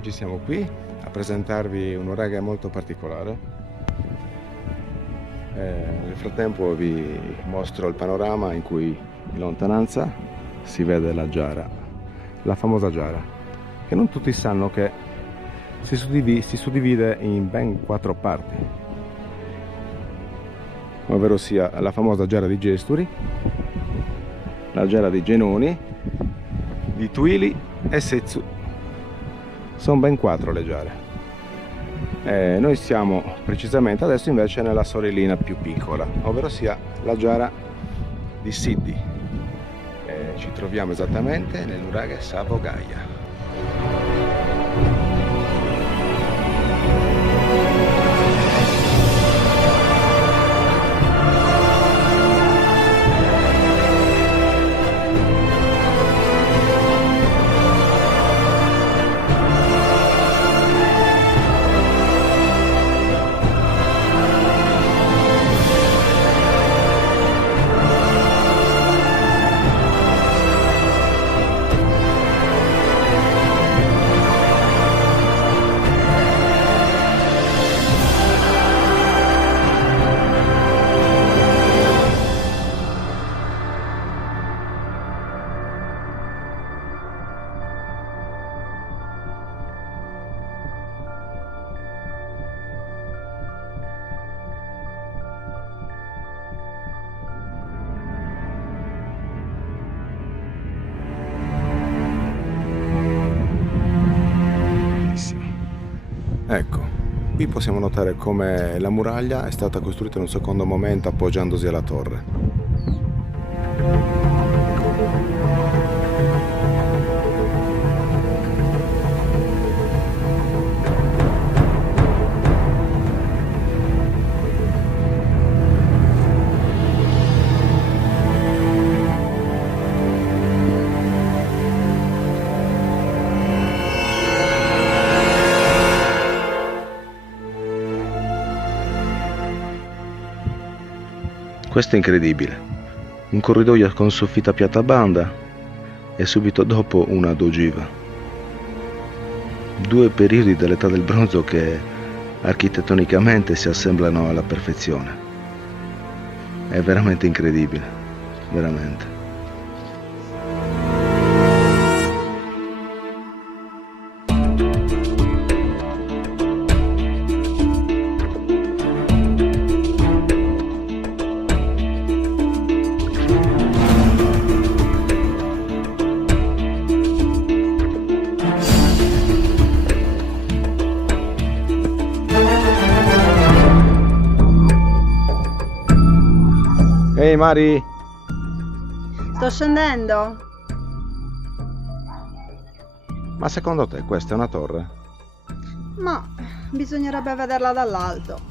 oggi siamo qui a presentarvi un nuraghe molto particolare. Nel frattempo vi mostro il panorama in cui in lontananza si vede la Giara, la famosa Giara, che non tutti sanno che si suddivide in ben 4 parti, ovvero sia la famosa Giara di Gesturi, la Giara di Genoni, di Tuili e Setsu. Sono ben 4 le giare. Noi siamo precisamente adesso invece nella sorellina più piccola, ovvero sia la Giara di Siddi. Ci troviamo esattamente nel nuraghe Savo Gaya. Ecco, qui possiamo notare come la muraglia è stata costruita in un secondo momento appoggiandosi alla torre. Questo è incredibile, un corridoio con soffitta a piatabanda e subito dopo una d'ogiva. 2 periodi dell'età del bronzo che architettonicamente si assemblano alla perfezione. È veramente incredibile, veramente. Ehi Mari! Sto scendendo. Ma secondo te questa è una torre? Ma bisognerebbe vederla dall'alto.